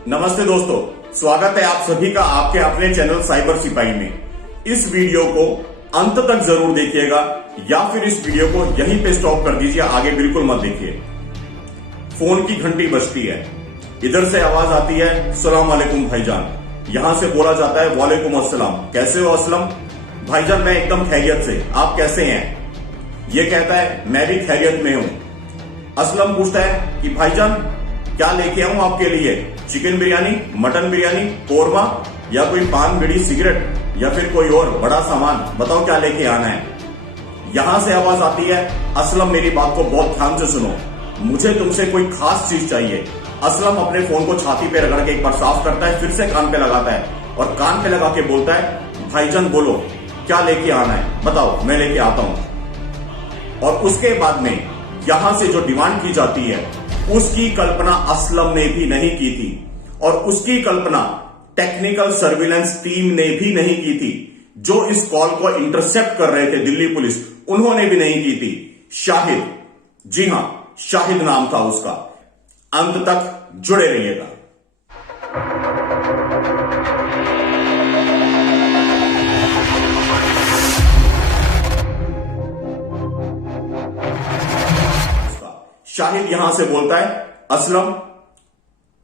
नमस्ते दोस्तों, स्वागत है आप सभी का आपके अपने चैनल साइबर सिपाही में। इस वीडियो को अंत तक जरूर देखिएगा या फिर इस वीडियो को यहीं पे स्टॉप कर दीजिए, आगे बिल्कुल मत देखिए। फोन की घंटी बजती है, इधर से आवाज आती है सलाम वालेकुम भाईजान। यहां से बोला जाता है वालेकुम अस्सलाम। कैसे हो असलम? भाईजान मैं एकदम खैरियत से, आप कैसे हैं? ये कहता है मैं भी खैरियत में हूं। असलम पूछता है कि भाईजान क्या लेके आऊं आपके लिए? चिकन बिरयानी, मटन बिरयानी, कोरमा या कोई पान बीड़ी सिगरेट या फिर कोई और बड़ा सामान? बताओ क्या लेके आना है। यहां से आवाज आती है असलम मेरी बात को बहुत ध्यान से सुनो, मुझे तुमसे कोई खास चीज चाहिए। असलम अपने फोन को छाती पे रगड़ के एक बार साफ करता है, फिर से कान पे लगाता है और कान पे लगा के बोलता है भाईजान बोलो क्या लेके आना है, बताओ मैं लेके आता हूं। और उसके बाद में यहां से जो डिमांड की जाती है उसकी कल्पना असलम ने भी नहीं की थी और उसकी कल्पना टेक्निकल सर्विलेंस टीम ने भी नहीं की थी। जो इस कॉल को इंटरसेप्ट कर रहे थे दिल्ली पुलिस, उन्होंने भी नहीं की थी। शाहिद, जी हां शाहिद नाम था उसका। अंत तक जुड़े रहिएगा। शाहिद यहां से बोलता है असलम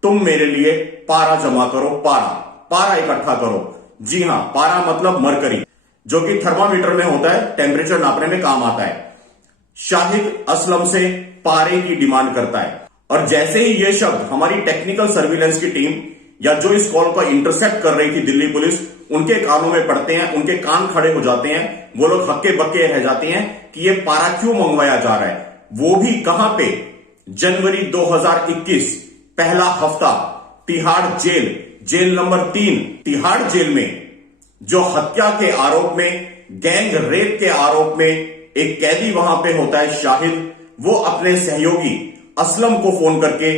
तुम मेरे लिए पारा जमा करो, पारा इकट्ठा करो। जी हां, पारा मतलब मरकरी, जो कि थर्मामीटर में होता है, टेम्परेचर नापने में काम आता है। शाहिद असलम से पारे की डिमांड करता है और जैसे ही यह शब्द हमारी टेक्निकल सर्विलेंस की टीम या जो इस कॉल को इंटरसेप्ट कर रही थी दिल्ली पुलिस, उनके कानों में पड़ते हैं, उनके कान खड़े हो जाते हैं। वो लोग हक्के बक्के रह जाते हैं कि यह पारा क्यों मंगवाया जा रहा है, वो भी कहां पे? जनवरी 2021 पहला हफ्ता Tihar jail number 3 Tihar jail में जो हत्या के आरोप में, गैंग रेप के आरोप में एक कैदी वहां पे होता है शाहिद। वो अपने सहयोगी असलम को फोन करके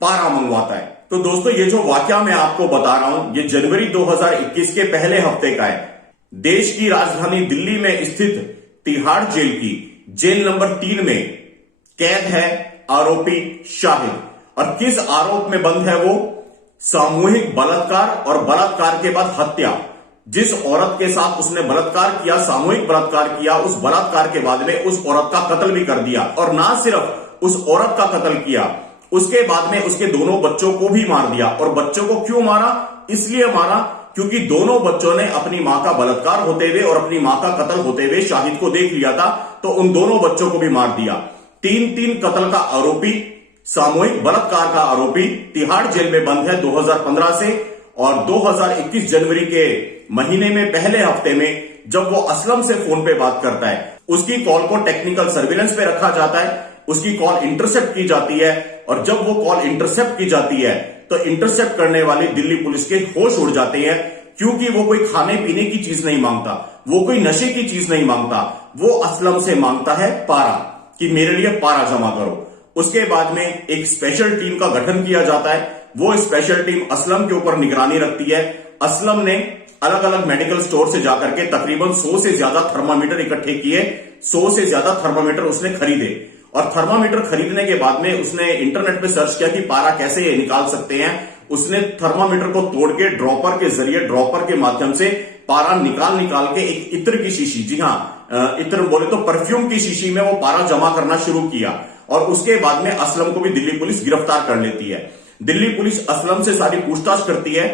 पारा मंगवाता है। तो दोस्तों ये जो वाकया मैं आपको बता रहा हूं, ये जनवरी 2021 के पहले हफ्ते का है। देश की राजधानी दिल्ली में स्थित तिहाड़ जेल की जेल नंबर 3 में कैद है आरोपी शाहिद। और किस आरोप में बंद है वो? सामूहिक बलात्कार और बलात्कार के बाद हत्या। जिस औरत के साथ उसने बलात्कार किया, सामूहिक बलात्कार किया, उस बलात्कार के बाद में उस औरत का कत्ल भी कर दिया। और ना सिर्फ उस औरत का कत्ल किया, उसके बाद में उसके दोनों बच्चों को भी मार दिया। और बच्चों को क्यों मारा? इसलिए मारा क्योंकि दोनों बच्चों ने अपनी मां का बलात्कार होते हुए और अपनी मां का कत्ल होते हुए शाहिद को देख लिया था, तो उन दोनों बच्चों को भी मार दिया। 3 कत्ल का आरोपी, सामूहिक बलात्कार का आरोपी तिहाड़ जेल में बंद है 2015 से। और 2021 जनवरी के महीने में पहले हफ्ते में जब वो असलम से फोन पे बात करता है, उसकी कॉल को टेक्निकल सर्विलेंस पे रखा जाता है, उसकी कॉल इंटरसेप्ट की जाती है। और जब वो कॉल इंटरसेप्ट की जाती है तो इंटरसेप्ट करने वाली दिल्ली पुलिस के होश उड़ जाते हैं, क्योंकि वो कोई खाने पीने की चीज नहीं मांगता, वो कोई नशे की चीज नहीं मांगता, वो असलम से मांगता है पारा, कि मेरे लिए पारा जमा करो। उसके बाद में एक स्पेशल टीम का गठन किया जाता है। वो स्पेशल टीम असलम के ऊपर निगरानी रखती है। असलम ने अलग अलग मेडिकल स्टोर से जाकर के तकरीबन 100 से ज्यादा थर्मामीटर इकट्ठे किए, 100 से ज्यादा थर्मामीटर उसने खरीदे। और थर्मामीटर खरीदने के बाद में उसने इंटरनेट पे सर्च किया कि पारा कैसे निकाल सकते हैं। उसने थर्मामीटर को तोड़ के ड्रॉपर के जरिए, ड्रॉपर के माध्यम से पारा निकाल के एक इत्र की शीशी, जी हां इत्र बोले तो परफ्यूम की शीशी में वो पारा जमा करना शुरू किया। और उसके बाद में असलम को भी दिल्ली पुलिस गिरफ्तार कर लेती है। दिल्ली पुलिस असलम से सारी पूछताछ करती है।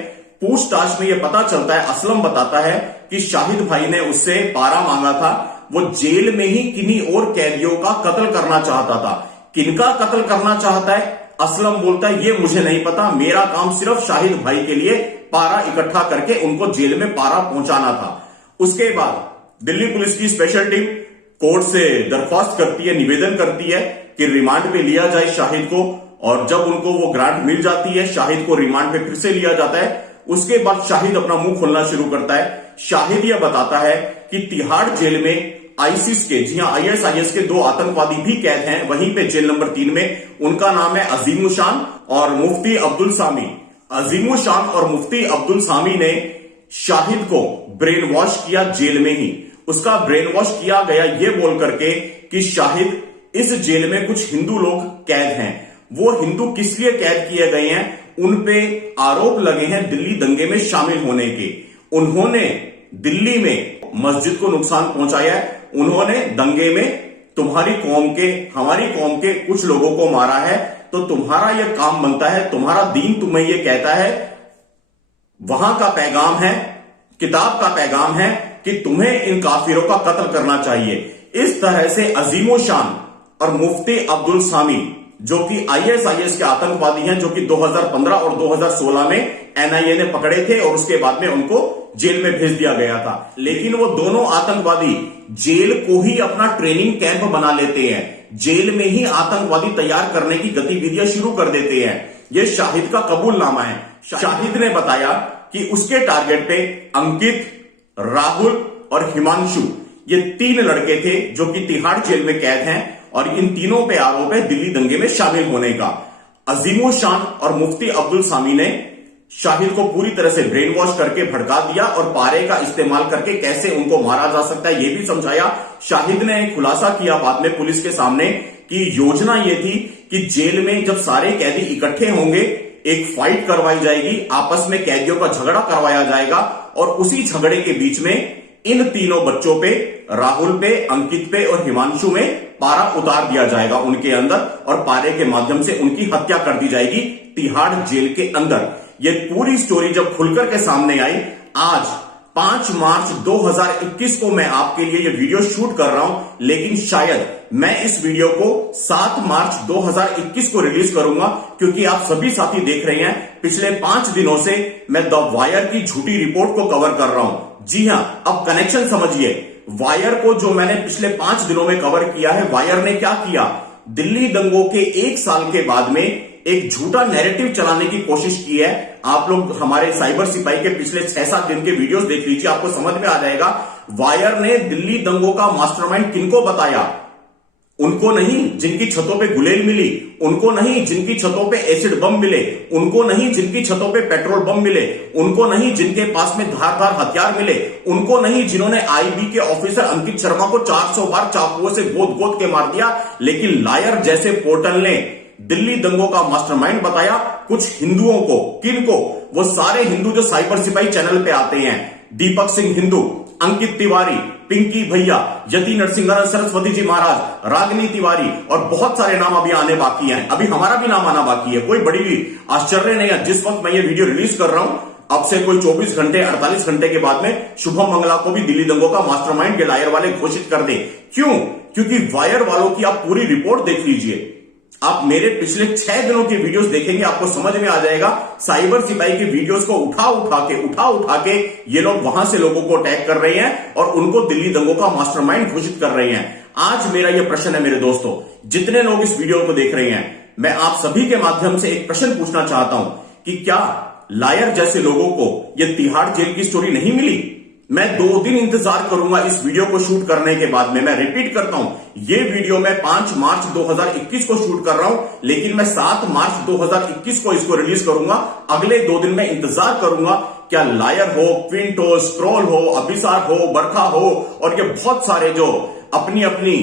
पूछताछ में यह पता चलता है, असलम बताता है कि शाहिद भाई ने उससे पारा मांगा था। वो जेल में ही किन्हीं और कैदियों का कत्ल करना चाहता था। किनका कत्ल करना चाहता है? असलम बोलता है ये मुझे नहीं पता, मेरा काम सिर्फ शाहिद भाई के लिए पारा इकट्ठा करके उनको जेल में पारा पहुंचाना था। उसके बाद दिल्ली पुलिस की स्पेशल टीम कोर्ट से दरख्वास्त करती है, निवेदन करती है कि रिमांड पे लिया जाए शाहिद को। और जब उनको वो ग्रांट मिल जाती है, शाहिद को रिमांड पे फिर से लिया जाता है। उसके बाद शाहिद अपना मुंह खोलना शुरू करता है। शाहिद यह बताता है कि तिहाड़ जेल में आईसिस के, जी हां ISIS के 2 आतंकवादी भी कैद हैं वहीं पे जेल नंबर 3 में। उनका नाम है अजीमुल शान और मुफ्ती अब्दुल सामी। अजीमुल शान और मुफ्ती अब्दुल सामी ने शाहिद को ब्रेन वॉश किया जेल में ही। उसका ब्रेन वॉश किया गया ये बोल करके कि शाहिद इस जेल में कुछ हिंदू लोग कैद हैं। वो हिंदू किस लिए कैद किए गए हैं उन पे आरोप लगे हैं दिल्ली दंगे में शामिल होने के। उन्होंने दिल्ली में मस्जिद को नुकसान पहुंचाया है, उन्होंने दंगे में तुम्हारी कौम के, हमारी कौम के कुछ लोगों को मारा है, तो तुम्हारा यह काम बनता है, तुम्हारा दीन तुम्हें यह कहता है, वहां का पैगाम है, किताब का पैगाम है कि तुम्हें इन काफिरों का कत्ल करना चाहिए। इस तरह से अजीमो शान और मुफ्ती अब्दुल सामी जो कि आईएसआईएस के आतंकवादी हैं, जो कि 2015 और 2016 में एनआईए ने पकड़े थे और उसके बाद में उनको जेल में भेज दिया गया था। लेकिन वो दोनों आतंकवादी जेल को ही अपना ट्रेनिंग कैंप बना लेते हैं, जेल में ही आतंकवादी तैयार करने की गतिविधियां शुरू कर देते हैं। यह शाहिद का कबूलनामा है। शाहिद ने बताया कि उसके टारगेट पे अंकित, राहुल और हिमांशु, ये 3 लड़के थे जो कि तिहाड़ जेल में कैद हैं और इन तीनों पे आरोप है दिल्ली दंगे में शामिल होने का। अजीमो शान और मुफ्ती अब्दुल सामी ने शाहिद को पूरी तरह से ब्रेन वॉश करके भड़का दिया और पारे का इस्तेमाल करके कैसे उनको मारा जा सकता है यह भी समझाया। शाहिद ने खुलासा किया बाद में पुलिस के सामने कि योजना यह थी कि जेल में जब सारे कैदी इकट्ठे होंगे, एक फाइट करवाई जाएगी, आपस में कैदियों का झगड़ा करवाया जाएगा और उसी झगड़े के बीच में इन तीनों बच्चों पे, राहुल पे, अंकित पे और हिमांशु में पारा उतार दिया जाएगा उनके अंदर और पारे के माध्यम से उनकी हत्या कर दी जाएगी तिहाड़ जेल के अंदर। ये पूरी स्टोरी जब खुलकर के सामने आई, आज 5 मार्च 2021 को मैं आपके लिए ये वीडियो शूट कर रहा हूं, लेकिन शायद मैं इस वीडियो को 7 मार्च 2021 को रिलीज करूंगा, क्योंकि आप सभी साथी देख रहे हैं पिछले 5 दिनों से मैं द वायर की झूठी रिपोर्ट को कवर कर रहा हूं। जी हां, अब कनेक्शन समझिए। वायर को जो मैंने पिछले 5 दिनों में कवर किया है, वायर ने क्या किया, दिल्ली दंगों के 1 साल के बाद में एक झूठा नैरेटिव चलाने की कोशिश की है। आप लोग हमारे साइबर सिपाही के पिछले 6-7 दिन के वीडियोस देख लीजिए, आपको समझ में आ जाएगा। वायर ने दिल्ली दंगों का मास्टरमाइंड किनको बताया? उनको नहीं जिनकी छतों पे गुलेल मिली, उनको नहीं जिनकी छतों पे एसिड बम मिले, उनको नहीं जिनकी छतों पे पेट्रोल बम मिले, उनको नहीं जिनके पास में धारदार हथियार मिले, उनको नहीं जिन्होंने आईबी के ऑफिसर अंकित शर्मा को 400 बार चाकुओं से गोद गोद के मार दिया। लेकिन लायर जैसे पोर्टल ने दिल्ली दंगों का मास्टरमाइंड बताया कुछ हिंदुओं को। किनको? वो सारे हिंदू जो साइबर सिपाही चैनल पे आते हैं, दीपक सिंह हिंदू, अंकित तिवारी, पिंकी भैया, यति नरसिंह, सरस्वती जी महाराज, रागिनी तिवारी और बहुत सारे नाम अभी आने बाकी हैं। अभी हमारा भी नाम आना बाकी है। कोई बड़ी आश्चर्य नहीं है। जिस वक्त मैं ये वीडियो रिलीज कर रहा हूं, अब से कोई 24 घंटे 48 घंटे के बाद में शुभम मंगला को भी दिल्ली दंगों का मास्टरमाइंड लायर वाले घोषित कर दे। क्यों? क्योंकि वायर वालों की आप पूरी रिपोर्ट देख लीजिए। आप मेरे पिछले 6 दिनों के वीडियोस देखेंगे, आपको समझ में आ जाएगा। साइबर सिपाही के वीडियोस को उठा के ये लोग वहां से लोगों को अटैक कर रहे हैं और उनको दिल्ली दंगों का मास्टरमाइंड घोषित कर रहे हैं। आज मेरा यह प्रश्न है मेरे दोस्तों, जितने लोग इस वीडियो को देख रहे हैं, मैं आप सभी के माध्यम से एक प्रश्न पूछना चाहता हूं कि क्या लायर जैसे लोगों को यह तिहाड़ जेल की स्टोरी नहीं मिली? मैं 2 दिन इंतजार करूंगा इस वीडियो को शूट करने के बाद में। मैं रिपीट करता हूं, ये वीडियो मैं 5 मार्च 2021 को शूट कर रहा हूं, लेकिन मैं 7 मार्च 2021 को इसको रिलीज करूंगा। अगले 2 दिन में इंतजार करूंगा क्या लायर हो, क्विंट हो, स्क्रॉल हो, अभिसार हो, बरखा हो और ये बहुत सारे जो अपनी अपनी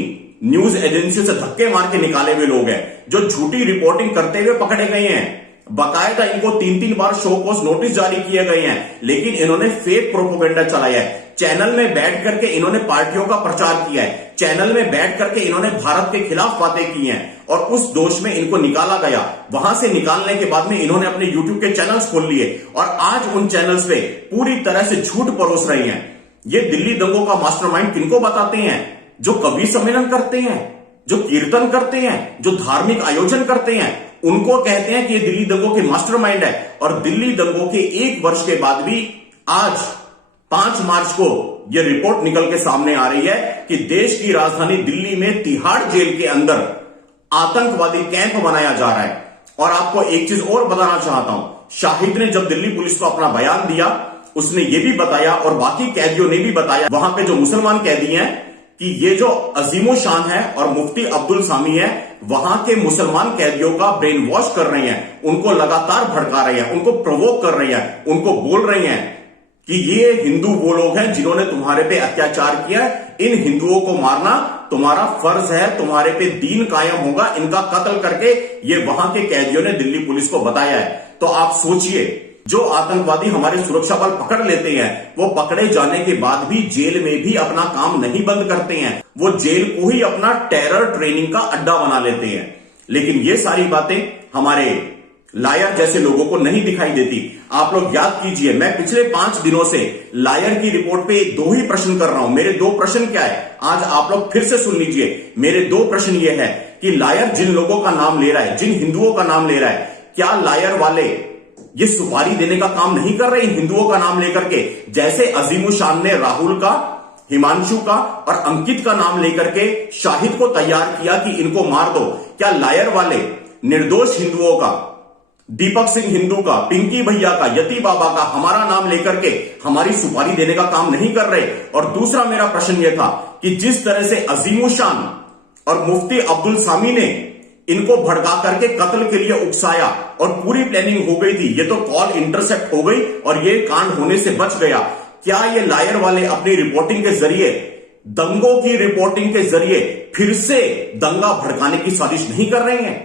न्यूज एजेंसियों से धक्के मार के निकाले हुए लोग हैं, जो झूठी रिपोर्टिंग करते हुए पकड़े गए हैं। बकायदा इनको 3-3 बार शो कॉज नोटिस जारी किए गए हैं, लेकिन इन्होंने फेक प्रोपोगेंडा चलाया है। चैनल में बैठ करके इन्होंने पार्टियों का प्रचार किया है, चैनल में बैठ करके इन्होंने भारत के खिलाफ बातें की हैं और उस दोष में इनको निकाला गया। वहां से निकालने के बाद में इन्होंने अपने यूट्यूब के चैनल्स खोल लिए और आज उन चैनल्स पे पूरी तरह से झूठ परोस रही हैं। ये दिल्ली दंगों का मास्टरमाइंड किनको बताते हैं? जो कवि सम्मेलन करते हैं, जो कीर्तन करते हैं, जो धार्मिक आयोजन करते हैं, उनको कहते हैं कि ये दिल्ली दंगों के मास्टरमाइंड है। और दिल्ली दंगों के 1 वर्ष के बाद भी आज 5 मार्च को यह रिपोर्ट निकल के सामने आ रही है कि देश की राजधानी दिल्ली में तिहाड़ जेल के अंदर आतंकवादी कैंप बनाया जा रहा है। और आपको एक चीज और बताना चाहता हूं, शाहिद ने जब दिल्ली पुलिस को अपना बयान दिया, उसने यह भी बताया और बाकी कैदियों ने भी बताया, वहां पे जो मुसलमान कैदी हैं, कि ये जो अजीमो शान है और मुफ्ती अब्दुल सामी है, वहां के मुसलमान कैदियों का ब्रेन वॉश कर रहे हैं, उनको लगातार भड़का रहे हैं, उनको प्रोवोक कर रहे हैं, उनको बोल रहे हैं कि ये हिंदू वो लोग हैं जिन्होंने तुम्हारे पे अत्याचार किया है, इन हिंदुओं को मारना तुम्हारा फर्ज है, तुम्हारे पे दीन कायम होगा, इनका कत्ल करके ये वहां के कैदियों ने दिल्ली पुलिस को बताया है। तो आप सोचिए, जो आतंकवादी हमारे सुरक्षा बल पकड़ लेते हैं, वो पकड़े जाने के बाद भी जेल में भी अपना काम नहीं बंद करते हैं, वो जेल को ही अपना टेरर ट्रेनिंग का अड्डा बना लेते हैं। लेकिन ये सारी बातें हमारे लायर जैसे लोगों को नहीं दिखाई देती। आप लोग याद कीजिए, मैं पिछले 5 दिनों से लायर की रिपोर्ट पे 2 ही प्रश्न कर रहा हूं। मेरे 2 प्रश्न क्या है, आज आप लोग फिर से सुन लीजिए। मेरे 2 प्रश्न ये है कि लायर जिन लोगों का नाम ले रहा है, जिन हिंदुओं का नाम ले रहा है, क्या लायर वाले ये सुपारी देने का काम नहीं कर रहे इन हिंदुओं का नाम लेकर के? जैसे अजीमुशान ने राहुल का, हिमांशु का और अंकित का नाम लेकर के शाहिद को तैयार किया कि इनको मार दो, क्या लायर वाले निर्दोष हिंदुओं का, दीपक सिंह हिंदू का, पिंकी भैया का, यति बाबा का हमारा नाम लेकर के हमारी सुपारी देने का काम नहीं कर रहे? और दूसरा मेरा प्रश्न यह था कि जिस तरह से अजीमुशान और मुफ्ती अब्दुल सामी ने इनको भड़का करके कत्ल के लिए उकसाया और पूरी प्लानिंग हो गई थी, ये तो कॉल इंटरसेप्ट हो गई और ये कांड होने से बच गया, क्या ये लायर वाले अपनी रिपोर्टिंग के जरिए, दंगों की रिपोर्टिंग के जरिए फिर से दंगा भड़काने की साजिश नहीं कर रहे हैं?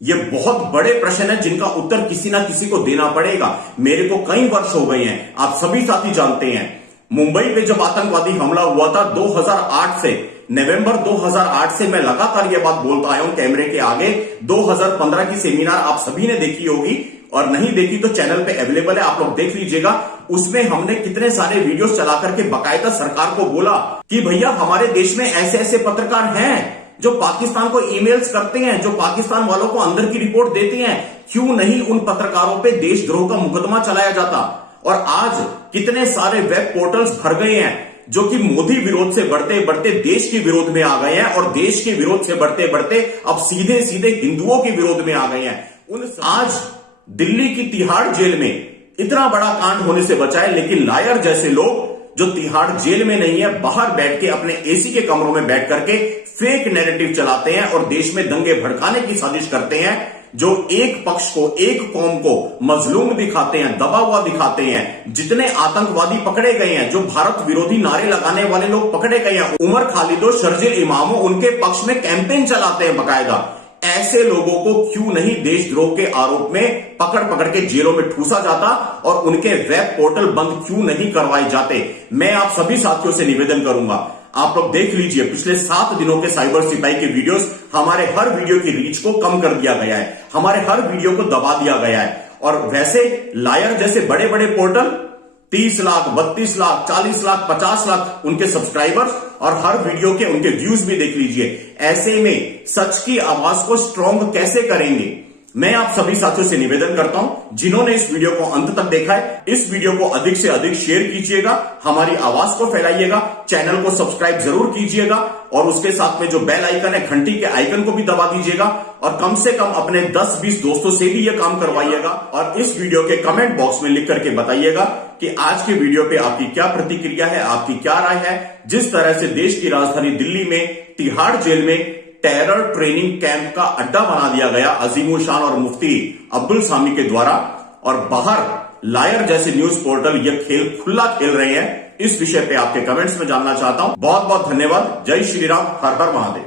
ये बहुत बड़े प्रश्न है जिनका उत्तर किसी ना किसी को देना पड़ेगा। मेरे को कई वर्ष हो गए हैं, आप सभी साथी जानते हैं, मुंबई पे जब आतंकवादी हमला हुआ था 2008 से, नवंबर 2008 से मैं लगातार यह बात बोलता आया हूं कैमरे के आगे। 2015 की सेमिनार आप सभी ने देखी होगी, और नहीं देखी तो चैनल पे अवेलेबल है, आप लोग देख लीजिएगा। उसमें हमने कितने सारे वीडियोस चला करके बाकायदा सरकार को बोला कि भैया हमारे देश में ऐसे ऐसे पत्रकार हैं जो पाकिस्तान को ईमेल्स करते हैं, जो पाकिस्तान वालों को अंदर की रिपोर्ट देते हैं, क्यों नहीं उन पत्रकारों पे देशद्रोह का मुकदमा चलाया जाता? और आज कितने सारे वेब पोर्टल्स भर गए हैं जो कि मोदी विरोध से बढ़ते बढ़ते देश के विरोध में आ गए हैं, और देश के विरोध से बढ़ते बढ़ते अब सीधे सीधे हिंदुओं के विरोध में आ गए हैं। आज दिल्ली की तिहाड़ जेल में इतना बड़ा कांड होने से बचा है, लेकिन लायर जैसे लोग जो तिहाड़ जेल में नहीं है, बाहर बैठ के अपने एसी के कमरों में बैठ करके फेक नैरेटिव चलाते हैं और देश में दंगे भड़काने की साजिश करते हैं, जो एक पक्ष को, एक कौम को मजलूम दिखाते हैं, दबा हुआ दिखाते हैं। जितने आतंकवादी पकड़े गए हैं, जो भारत विरोधी नारे लगाने वाले लोग पकड़े गए हैं, उमर खालिदो, शर्जिल इमामो, उनके पक्ष में कैंपेन चलाते हैं बाकायदा। ऐसे लोगों को क्यों नहीं देशद्रोह के आरोप में पकड़ पकड़ के जेलों में ठूसा जाता और उनके वेब पोर्टल बंद क्यों नहीं करवाए जाते? मैं आप सभी साथियों से निवेदन करूंगा, आप लोग देख लीजिए, पिछले 7 दिनों के साइबर सिपाही के वीडियोस, हमारे हर वीडियो की रीच को कम कर दिया गया है, हमारे हर वीडियो को दबा दिया गया है। और वैसे लायर जैसे बड़े बड़े पोर्टल 30 लाख, 32 लाख, 40 लाख, 50 लाख उनके सब्सक्राइबर्स, और हर वीडियो के उनके व्यूज भी देख लीजिए। ऐसे में सच की आवाज को स्ट्रॉन्ग कैसे करेंगे? मैं आप सभी साथियों से निवेदन करता हूं, जिन्होंने इस वीडियो को अंत तक देखा है, इस वीडियो को अधिक से अधिक शेयर कीजिएगा, हमारी आवाज को फैलाइएगा, चैनल को सब्सक्राइब जरूर कीजिएगा, और उसके साथ में जो बेल आइकन है, घंटी के आइकन को भी दबा दीजिएगा, और कम से कम अपने 10-20 दोस्तों से भी यह काम करवाइएगा। और इस वीडियो के कमेंट बॉक्स में लिख करके बताइएगा कि आज के वीडियो पे आपकी क्या प्रतिक्रिया है, आपकी क्या राय है। जिस तरह से देश की राजधानी दिल्ली में तिहाड़ जेल में टेरर ट्रेनिंग कैंप का अड्डा बना दिया गया अजीमुशान और मुफ्ती अब्दुल सामी के द्वारा, और बाहर लायर जैसे न्यूज पोर्टल यह खेल खुला खेल रहे हैं, इस विषय पे आपके कमेंट्स में जानना चाहता हूं। बहुत बहुत धन्यवाद। जय श्री राम, हर हर महादेव।